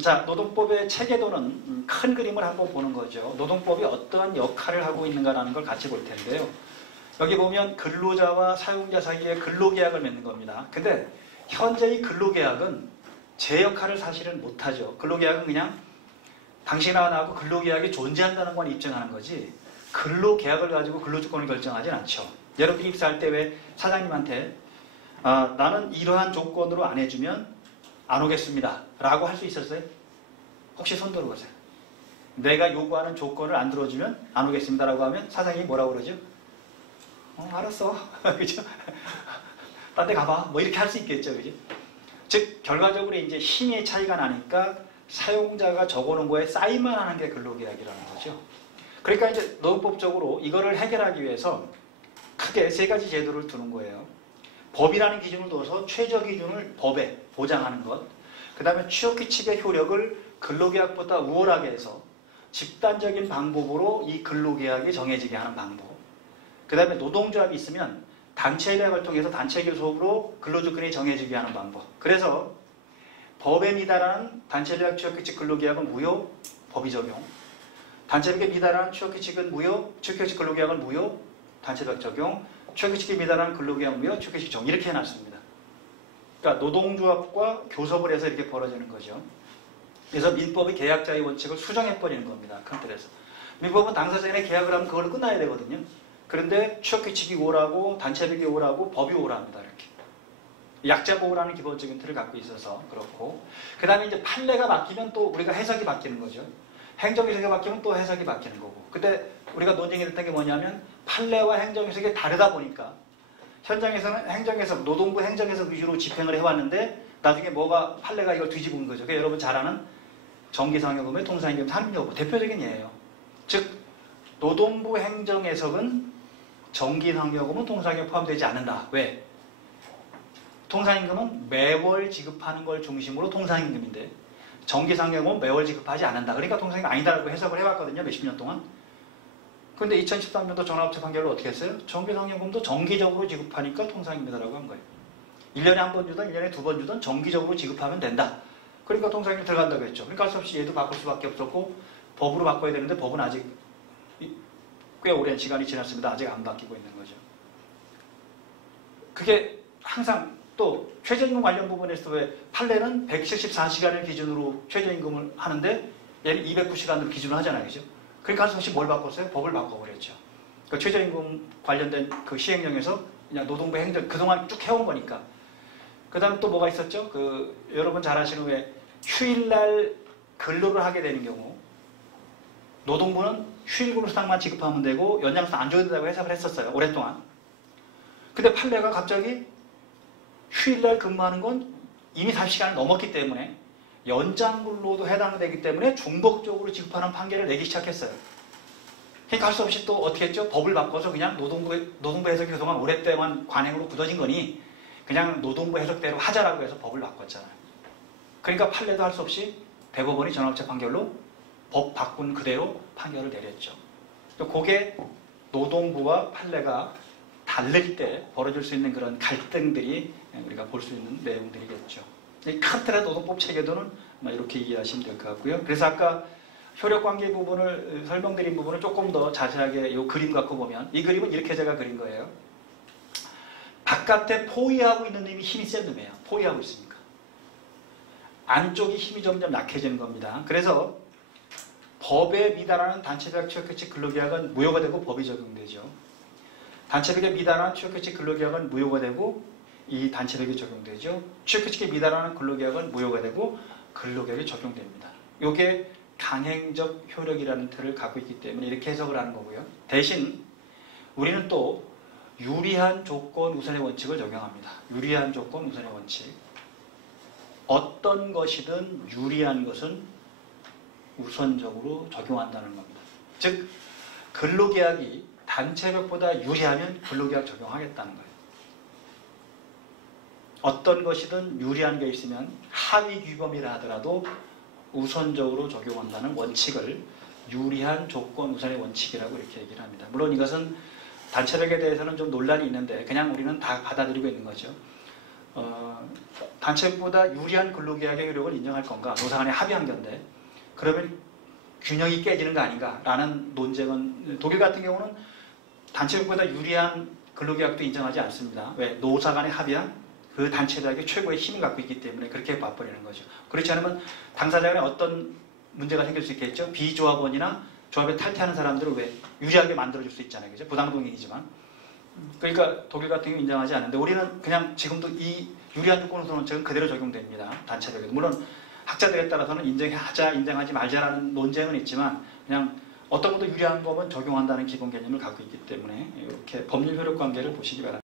자, 노동법의 체계도는 큰 그림을 한번 보는 거죠. 노동법이 어떠한 역할을 하고 있는가라는 걸 같이 볼 텐데요. 여기 보면 근로자와 사용자 사이에 근로계약을 맺는 겁니다. 근데 현재의 근로계약은 제 역할을 사실은 못하죠. 근로계약은 그냥 당신하고 나하고 근로계약이 존재한다는 건 입증하는 거지 근로계약을 가지고 근로조건을 결정하진 않죠. 여러분이 입사할 때 왜 사장님한테 나는 이러한 조건으로 안 해주면 안 오겠습니다 라고 할 수 있었어요? 혹시 손 들어보세요. 내가 요구하는 조건을 안 들어주면 안 오겠습니다 라고 하면 사장님이 뭐라고 그러죠? 알았어. 그죠? 딴 데 가봐. 뭐 이렇게 할 수 있겠죠. 그죠? 즉 결과적으로 이제 힘의 차이가 나니까 사용자가 적어놓은 거에 사인만 하는 게 근로계약이라는 거죠. 그러니까 이제 노동법적으로 이거를 해결하기 위해서 크게 세 가지 제도를 두는 거예요. 법이라는 기준을 둬서 최저 기준을 법에 보장하는 것, 그 다음에 취업규칙의 효력을 근로계약보다 우월하게 해서 집단적인 방법으로 이 근로계약이 정해지게 하는 방법, 그 다음에 노동조합이 있으면 단체협약을 통해서 단체교섭으로 근로조건이 정해지게 하는 방법. 그래서 법에 미달하는 단체협약 취업규칙 근로계약은 무효, 법이 적용. 단체협약에 미달하는 취업규칙은 무효, 취업규칙 근로계약은 무효, 단체협약 적용. 취업규칙에 미달하는 근로계약 무효, 취업규칙 적용. 이렇게 해놨습니다. 그러니까 노동조합과 교섭을 해서 이렇게 벌어지는 거죠. 그래서 민법의 계약자의 원칙을 수정해버리는 겁니다. 큰 틀에서. 민법은 당사자간에 계약을 하면 그걸로 끝나야 되거든요. 그런데 취업규칙이 오라고 단체협약이 오라고 법이 오랍니다. 이렇게. 약자 보호라는 기본적인 틀을 갖고 있어서 그렇고, 그 다음에 이제 판례가 바뀌면 또 우리가 해석이 바뀌는 거죠. 행정해석이 바뀌면 또 해석이 바뀌는 거고. 그때 우리가 논쟁이 됐던 게 뭐냐면 판례와 행정해석이 다르다 보니까 현장에서는 행정해석, 노동부 행정해석 위주로 집행을 해왔는데 나중에 뭐가 판례가 이걸 뒤집은 거죠. 그러니까 여러분 잘 아는 정기상여금의 통상임금 산입여부 대표적인 예예요. 즉 노동부 행정해석은 정기상여금은 통상임금에 포함되지 않는다. 왜? 통상임금은 매월 지급하는 걸 중심으로 통상임금인데 정기상여금은 매월 지급하지 않는다. 그러니까 통상임금 아니다라고 해석을 해왔거든요. 몇십 년 동안. 그런데 2013년도 전화업체 판결로 어떻게 했어요? 정기상여금도 정기적으로 지급하니까 통상임금이다라고 한 거예요. 1년에 한 번 주든 1년에 두 번 주든 정기적으로 지급하면 된다. 그러니까 통상임금 들어간다고 했죠. 그러니까 할 수 없이 얘도 바꿀 수밖에 없었고 법으로 바꿔야 되는데 법은 아직 꽤 오랜 시간이 지났습니다. 아직 안 바뀌고 있는 거죠. 그게 항상 또 최저임금 관련 부분에서 왜 판례는 174시간을 기준으로 최저임금을 하는데 얘는 209시간으로 기준을 하잖아요. 그죠? 그러니까 할 수 없이 뭘 바꿨어요? 법을 바꿔버렸죠. 그러니까 최저임금 관련된 그 시행령에서 그냥 노동부 행정 그동안 쭉 해온 거니까. 그 다음에 또 뭐가 있었죠? 여러분 잘 아시는 왜 휴일날 근로를 하게 되는 경우 노동부는 휴일근로 수당만 지급하면 되고 연장수당 안 줘야 된다고 해석을 했었어요. 오랫동안. 근데 판례가 갑자기 휴일날 근무하는 건 이미 40시간을 넘었기 때문에 연장근로도 해당되기 때문에 중복적으로 지급하는 판결을 내기 시작했어요. 그러니까 할 수 없이 또 어떻게 했죠? 법을 바꿔서 그냥 노동부 해석이 그동안 오랫동안 관행으로 굳어진 거니 그냥 노동부 해석대로 하자라고 해서 법을 바꿨잖아요. 그러니까 판례도 할 수 없이 대법원이 전업체 판결로 법 바꾼 그대로 판결을 내렸죠. 그게 노동부와 판례가 다를 때 벌어질 수 있는 그런 갈등들이 우리가 볼 수 있는 내용들이겠죠. 큰 틀의 노동법 체계도는 이렇게 이해하시면 될 것 같고요. 그래서 아까 효력관계 부분을 설명드린 부분을 조금 더 자세하게 이 그림 갖고 보면 이 그림은 이렇게 제가 그린 거예요. 바깥에 포위하고 있는 놈이 힘이 센 놈이에요. 포위하고 있으니까. 안쪽이 힘이 점점 약해지는 겁니다. 그래서 법에 미달하는 단체협약 취업규칙 근로계약은 무효가 되고 법이 적용되죠. 단체협약에 미달하는 취업규칙 근로계약은 무효가 되고 이 단체협약이 적용되죠. 취업규칙에 미달하는 근로계약은 무효가 되고 근로계약이 적용됩니다. 이게 강행적 효력이라는 틀을 갖고 있기 때문에 이렇게 해석을 하는 거고요. 대신 우리는 또 유리한 조건 우선의 원칙을 적용합니다. 유리한 조건 우선의 원칙. 어떤 것이든 유리한 것은 우선적으로 적용한다는 겁니다. 즉 근로계약이 단체협약보다 유리하면 근로계약 적용하겠다는 거예요. 어떤 것이든 유리한 게 있으면 하위 규범이라 하더라도 우선적으로 적용한다는 원칙을 유리한 조건 우선의 원칙이라고 이렇게 얘기를 합니다. 물론 이것은 단체협약에 대해서는 좀 논란이 있는데 그냥 우리는 다 받아들이고 있는 거죠. 단체보다 유리한 근로계약의 효력을 인정할 건가? 노사 간에 합의한 건데 그러면 균형이 깨지는 거 아닌가라는 논쟁은 독일 같은 경우는 단체보다 유리한 근로계약도 인정하지 않습니다. 왜? 노사 간에 합의한 그 단체들에게 최고의 힘을 갖고 있기 때문에 그렇게 봐버리는 거죠. 그렇지 않으면 당사자 간에 어떤 문제가 생길 수 있겠죠. 비조합원이나 조합에 탈퇴하는 사람들을 왜 유리하게 만들어줄 수 있잖아요. 그죠? 부당동행이지만. 그러니까 독일 같은 경우 인정하지 않는데 우리는 그냥 지금도 이 유리한 조건 우선론책은 그대로 적용됩니다. 단체들에게. 물론 학자들에 따라서는 인정하자, 인정하지 말자라는 논쟁은 있지만 그냥 어떤 것도 유리한 법은 적용한다는 기본 개념을 갖고 있기 때문에 이렇게 법률 효력 관계를 보시기 바랍니다.